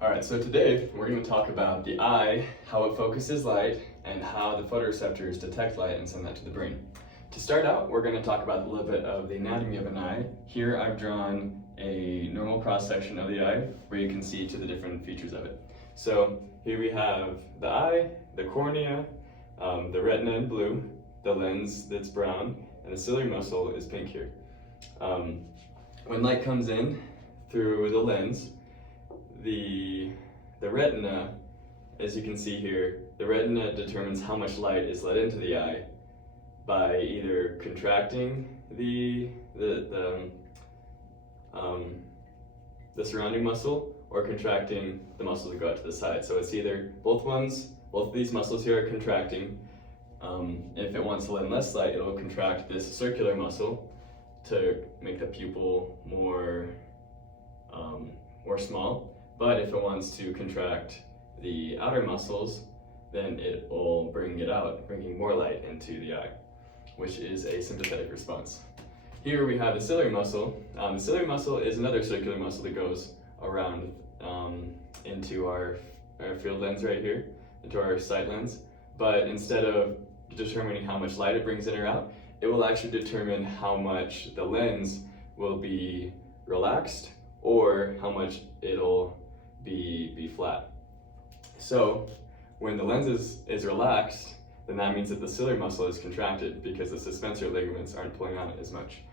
All right, so today we're going to talk about the eye, how it focuses light, and how the photoreceptors detect light and send that to the brain. To start out, we're going to talk about a little bit of the anatomy of an eye. Here I've drawn a normal cross-section of the eye where you can see to the different features of it. So here we have the eye, the cornea, the retina in blue, the lens that's brown, and the ciliary muscle is pink here. When light comes in through the lens, the retina, as you can see here, the retina determines how much light is let into the eye by either contracting the surrounding muscle or contracting the muscles that go out to the side. So it's either both of these muscles here are contracting. If it wants to let in less light, it'll contract this circular muscle to make the pupil more small. But if it wants to contract the outer muscles, then it will bring it out, bringing more light into the eye, which is a sympathetic response. Here we have the ciliary muscle. The ciliary muscle is another circular muscle that goes around into our field lens right here, into our sight lens. But instead of determining how much light it brings in or out, it will actually determine how much the lens will be relaxed or how much it'll be flat. So when the lens is relaxed, then that means that the ciliary muscle is contracted because the suspensory ligaments aren't pulling on it as much.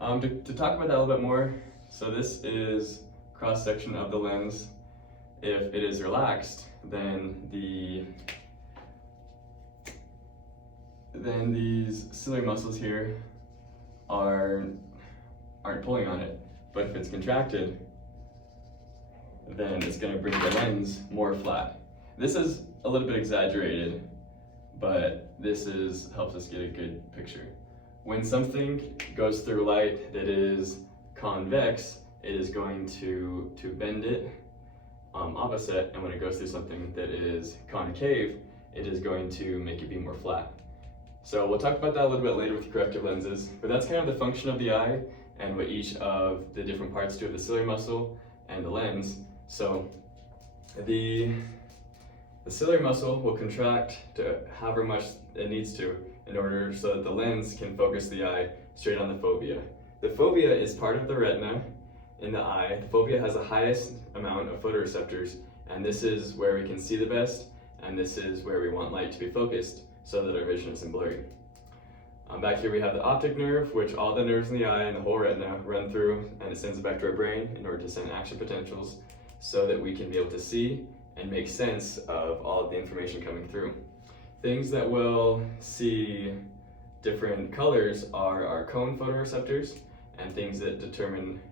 To talk about that a little bit more, so this is cross-section of the lens. If it is relaxed, then these ciliary muscles here aren't pulling on it. But if it's contracted, then it's going to bring the lens more flat. This is a little bit exaggerated, but this helps us get a good picture. When something goes through light that is convex, it is going to bend it opposite, and when it goes through something that is concave, it is going to make it be more flat. So we'll talk about that a little bit later with corrective lenses, but that's kind of the function of the eye and what each of the different parts do of the ciliary muscle and the lens. So the ciliary muscle will contract to however much it needs to in order so that the lens can focus the eye straight on the fovea. The fovea is part of the retina in the eye. The fovea has the highest amount of photoreceptors, and this is where we can see the best, and this is where we want light to be focused so that our vision isn't blurry. Back here we have the optic nerve, which all the nerves in the eye and the whole retina run through, and it sends it back to our brain in order to send action potentials so that we can be able to see and make sense of all of the information coming through. Things that will see different colors are our cone photoreceptors, and things that determine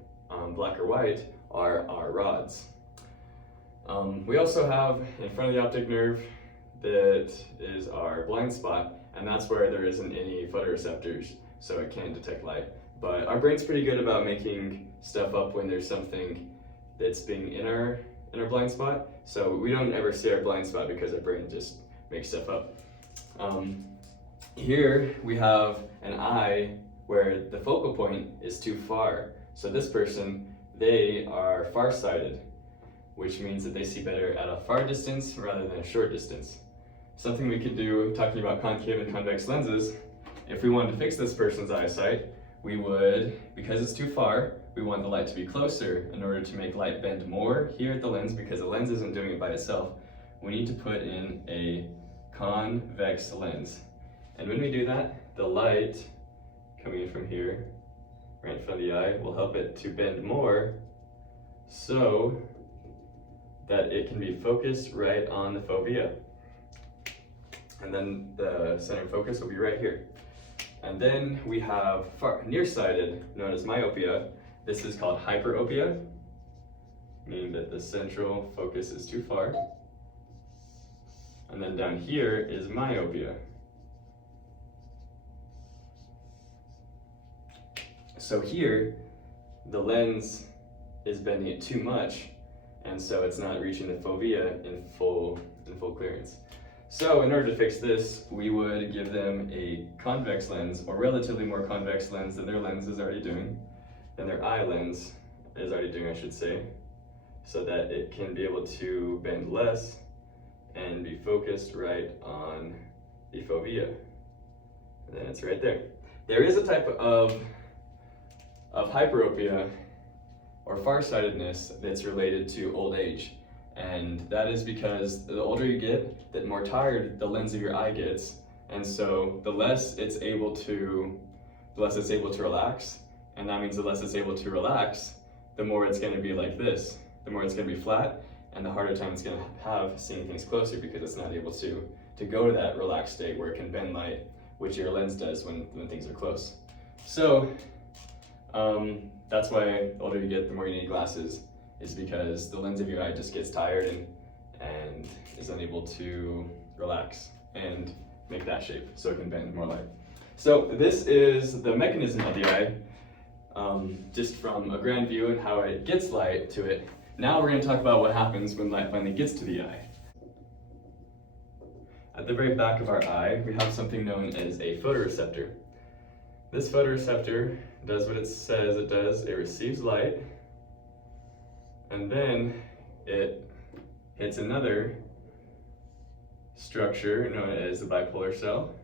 black or white are our rods. We also have in front of the optic nerve that is our blind spot, and that's where there isn't any photoreceptors, so it can't detect light. But our brain's pretty good about making stuff up when there's something that's being in our blind spot, so we don't ever see our blind spot because our brain just makes stuff up. Here we have an eye where the focal point is too far. So this person, they are farsighted, which means that they see better at a far distance rather than a short distance. Something we could do, talking about concave and convex lenses, if we wanted to fix this person's eyesight, we would, because it's too far, we want the light to be closer in order to make light bend more here at the lens, because the lens isn't doing it by itself. We need to put in a convex lens. And when we do that, the light coming in from here, right in front of the eye, will help it to bend more so that it can be focused right on the fovea. And then the center of focus will be right here. And then we have nearsighted, known as myopia. This is called hyperopia, meaning that the central focus is too far. And then down here is myopia. So here, the lens is bending it too much, and so it's not reaching the fovea in full clearance. So in order to fix this, we would give them a convex lens, or relatively more convex lens than their lens is already doing, than their eye lens is already doing, I should say, so that it can be able to bend less and be focused right on the fovea. And then it's right there. There is a type of hyperopia or farsightedness that's related to old age. And that is because the older you get, the more tired the lens of your eye gets. And so the less it's able to relax. And that means the less it's able to relax, the more it's going to be like this. The more it's going to be flat, and the harder time it's going to have seeing things closer, because it's not able to go to that relaxed state where it can bend light, which your lens does when things are close. So that's why the older you get, the more you need glasses, is because the lens of your eye just gets tired and is unable to relax and make that shape so it can bend more light. So this is the mechanism of the eye, just from a grand view and how it gets light to it. Now we're going to talk about what happens when light finally gets to the eye. At the very back of our eye, we have something known as a photoreceptor. This photoreceptor does what it says it does. It receives light, and then it hits another structure known as the bipolar cell.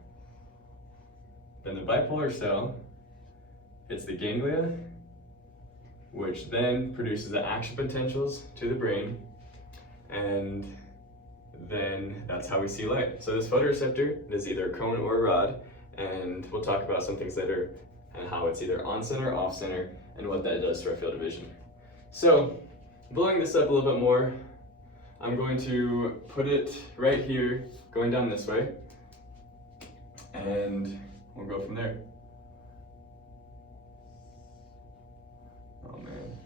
Then the bipolar cell hits the ganglia, which then produces the action potentials to the brain, and then that's how we see light. So this photoreceptor is either a cone or a rod, and we'll talk about some things later and how it's either on center or off center and what that does to our field of vision. So blowing this up a little bit more, I'm going to put it right here going down this way, and we'll go from there. Oh man.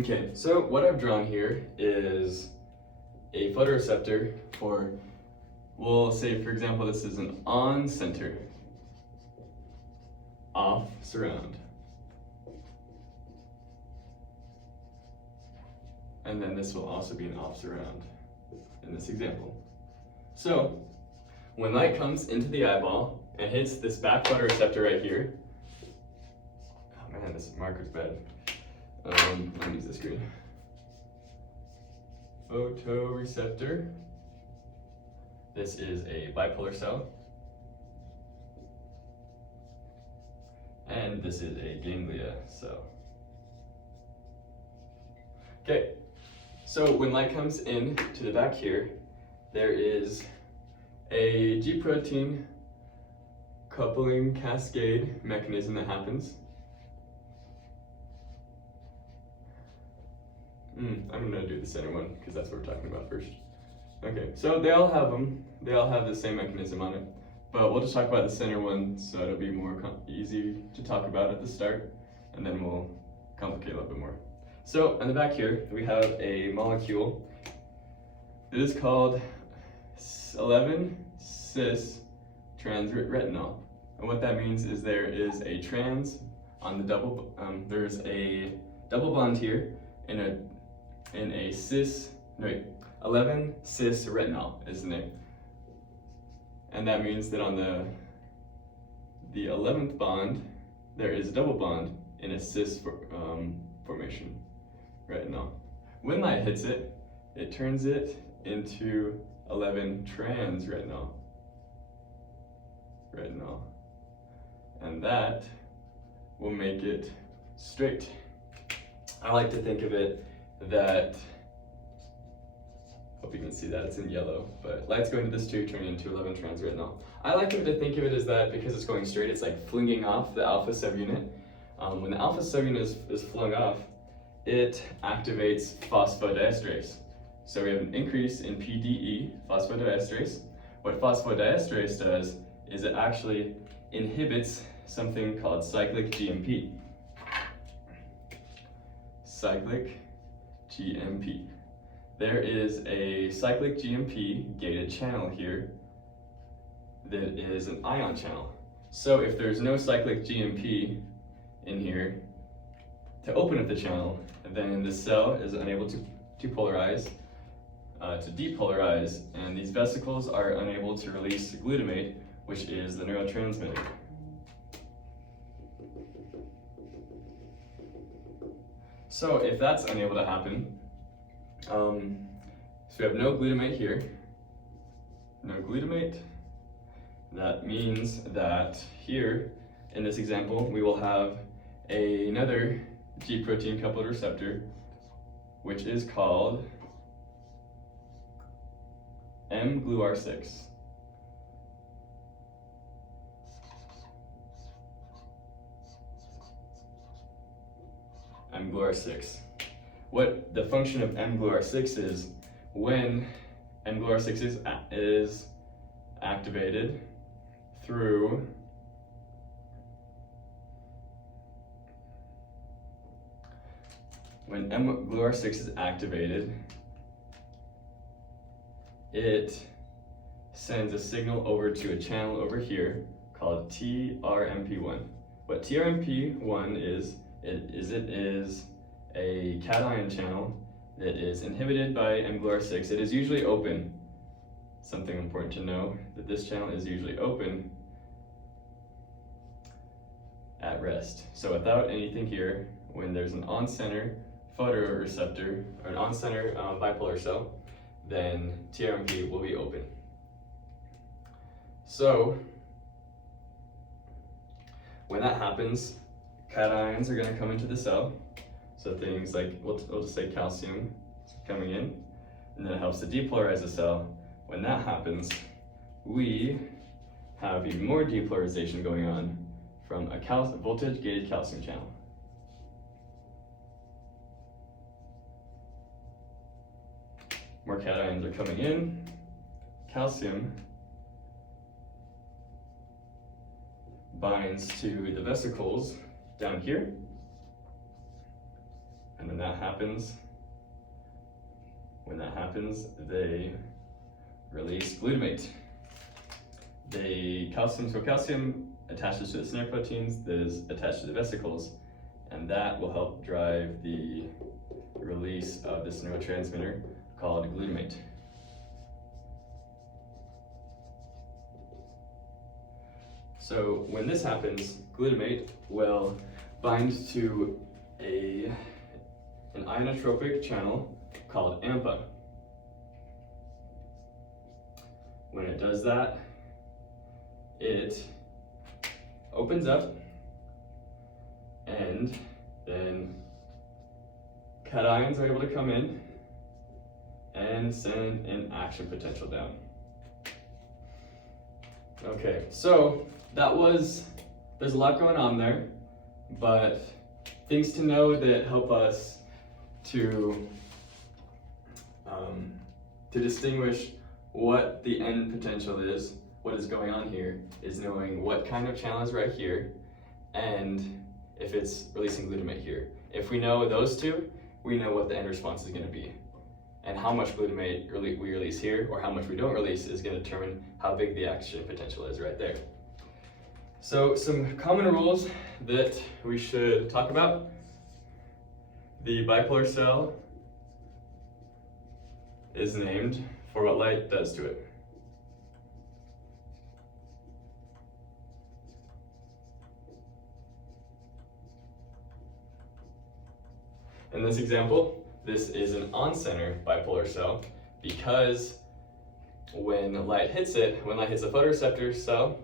Okay, so what I've drawn here is a photoreceptor for we'll say, for example, this is an on center, off surround. And then this will also be an off surround in this example. So when light comes into the eyeball and hits this back photoreceptor right here, oh man, this marker's bad. Let me use this green. Photoreceptor. This is a bipolar cell. And this is a ganglia cell. Okay, so when light comes in to the back here, there is a G protein coupling cascade mechanism that happens. I'm gonna do the center one because that's what we're talking about first. Okay, so they all have them. They all have the same mechanism on it, but we'll just talk about the center one so it'll be more easy to talk about at the start, and then we'll complicate a little bit more. So on the back here, we have a molecule. It is called 11-cis-trans-retinol. And what that means is there is a trans on the double, there's a double bond here in a 11-cis-retinol is the name. And that means that on the 11th bond, there is a double bond in a cis formation, retinol. When light hits it, it turns it into 11-trans-retinol. And that will make it straight. I like to think of it that, hope you can see that, it's in yellow, but light's going to this tube, turning into 11-trans-retinol. I like to think of it as that because it's going straight, it's like flinging off the alpha subunit. When the alpha subunit is flung off, it activates phosphodiesterase. So we have an increase in PDE, phosphodiesterase. What phosphodiesterase does is it actually inhibits something called cyclic GMP. Cyclic GMP. There is a cyclic GMP gated channel here that is an ion channel. So if there's no cyclic GMP in here to open up the channel, then the cell is unable to depolarize, and these vesicles are unable to release glutamate, which is the neurotransmitter. So if that's unable to happen, so we have no glutamate here, no glutamate. That means that here, in this example, we will have another G protein coupled receptor, which is called mGluR6. mGluR6. What the function of mGluR6 is, when mGluR6 is activated through when mGluR6 is activated, it sends a signal over to a channel over here called TRMP1. What TRMP1 is, it is a cation channel that is inhibited by mGluR6. It is usually open. Something important to know, that this channel is usually open at rest. So without anything here, when there's an on-center photoreceptor, or an on-center bipolar cell, then TRMP will be open. So when that happens, cations are going to come into the cell. So things like, we'll just say calcium is coming in, and then it helps to depolarize the cell. When that happens, we have even more depolarization going on from a voltage-gated calcium channel. More cations are coming in. Calcium binds to the vesicles down here. And then that happens. When that happens, they release glutamate. the calcium, so calcium attaches to the snare proteins that is attached to the vesicles, and that will help drive the release of this neurotransmitter called glutamate. So when this happens, glutamate will bind to an ionotropic channel called AMPA. When it does that, it opens up, and then cations are able to come in and send an action potential down. Okay, so there's a lot going on there, but things to know that help us to distinguish what the end potential is, what is going on here, is knowing what kind of channel is right here, and if it's releasing glutamate here. If we know those two, we know what the end response is going to be. And how much glutamate we release here, or how much we don't release, is going to determine how big the action potential is right there. So some common rules that we should talk about. The bipolar cell is named for what light does to it. In this example, this is an on-center bipolar cell because when light hits a photoreceptor cell,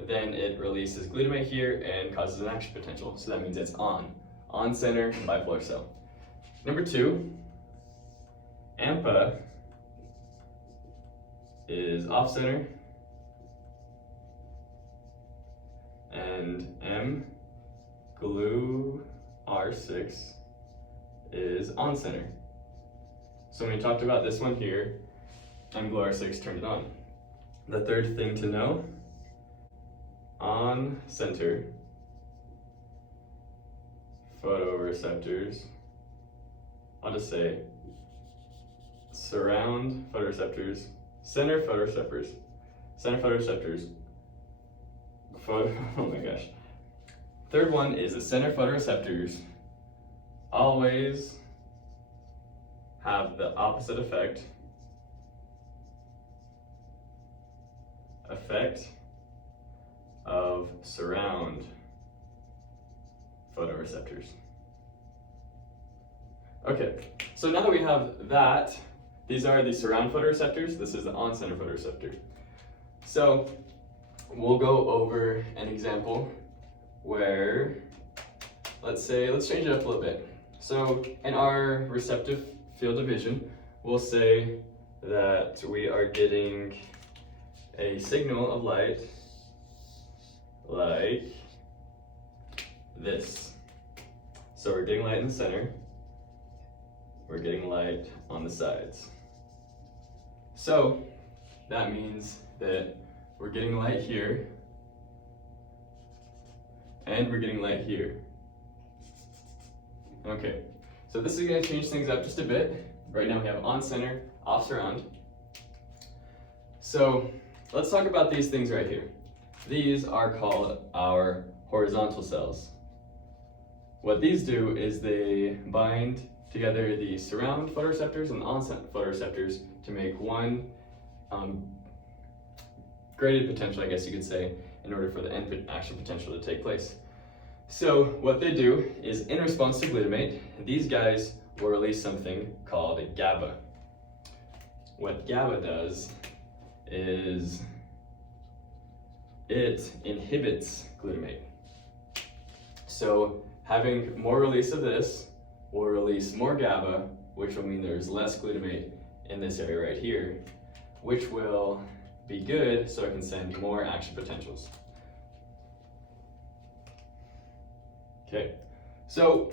then it releases glutamate here and causes an action potential. So that means it's on-center bipolar cell. Number 2, AMPA is off-center, and mGlu-R6 is on-center. So when we talked about this one here, mGlu-R6 turned it on. The third thing to know, on-center photoreceptors, I'll just say surround photoreceptors, center photoreceptors, oh my gosh. Third one is the center photoreceptors always have the opposite effect of surround photoreceptors. Okay, so now that we have that, these are the surround photoreceptors, this is the on-center photoreceptor. So we'll go over an example where, let's change it up a little bit. So in our receptive field of vision, we'll say that we are getting a signal of light like this. So we're getting light in the center, we're getting light on the sides. So that means that we're getting light here, and we're getting light here. Okay, so this is going to change things up just a bit. Right now we have on-center, off-surround. So let's talk about these things right here. These are called our horizontal cells. What these do is they bind together the surround photoreceptors and the on-center photoreceptors to make one graded potential, I guess you could say, in order for the end action potential to take place. So what they do is, in response to glutamate, these guys will release something called GABA. What GABA does is it inhibits glutamate. So having more release of this will release more GABA, which will mean there's less glutamate in this area right here, which will be good so I can send more action potentials. Okay, so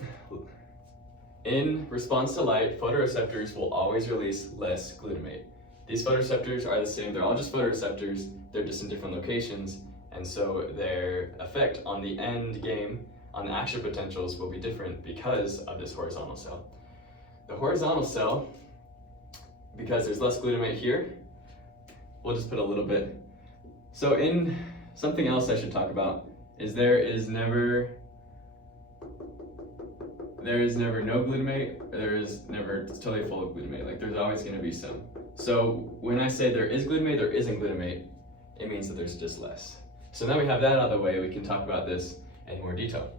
in response to light, photoreceptors will always release less glutamate. These photoreceptors are the same, they're all just photoreceptors, they're just in different locations, and so their effect on the end game, on the action potentials, will be different because of this horizontal cell. The horizontal cell, because there's less glutamate here, we'll just put a little bit So in something else I should talk about is there is never no glutamate, or there is never totally full of glutamate. Like there's always going to be some. So when I say there is glutamate, there isn't glutamate, it means that there's just less. So now we have that out of the way, we can talk about this in more detail.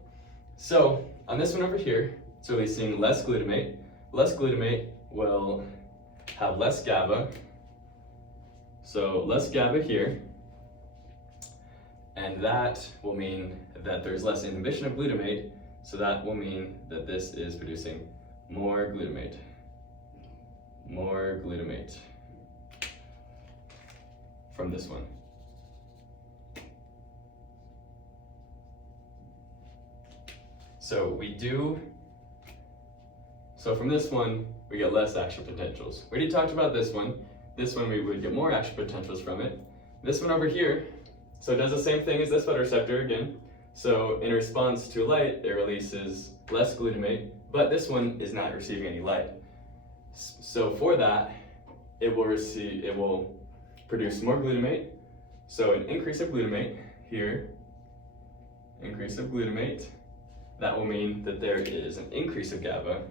So on this one over here, so we're seeing less glutamate. Less glutamate will have less GABA. So less GABA here. And that will mean that there's less inhibition of glutamate. So that will mean that this is producing more glutamate. More glutamate from this one. So from this one, we get less action potentials. We already talked about this one. This one, we would get more action potentials from it. This one over here, so it does the same thing as this photoreceptor again. So in response to light, it releases less glutamate, but this one is not receiving any light. So for that, it will produce more glutamate. So an increase of glutamate here, increase of glutamate, that will mean that there is an increase of GABA,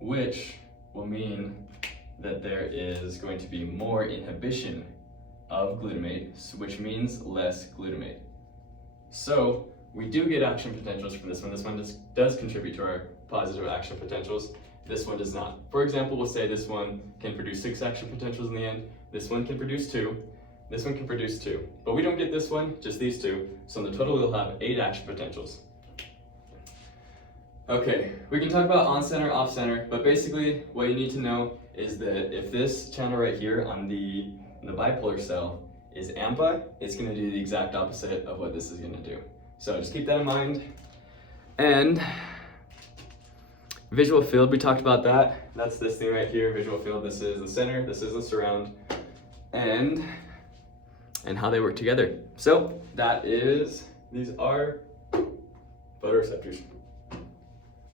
which will mean that there is going to be more inhibition of glutamate, which means less glutamate. So we do get action potentials from this one. This one does contribute to our positive action potentials. This one does not. For example, we'll say this one can produce 6 action potentials in the end. This one can produce 2. This one can produce 2. But we don't get this one, just these 2. So in the total, we'll have 8 action potentials. Okay, we can talk about on-center, off-center, but basically what you need to know is that if this channel right here on the bipolar cell is AMPA, it's going to do the exact opposite of what this is going to do. So just keep that in mind. And visual field, we talked about that. That's this thing right here, visual field. This is the center, this is the surround, and how they work together. So these are photoreceptors.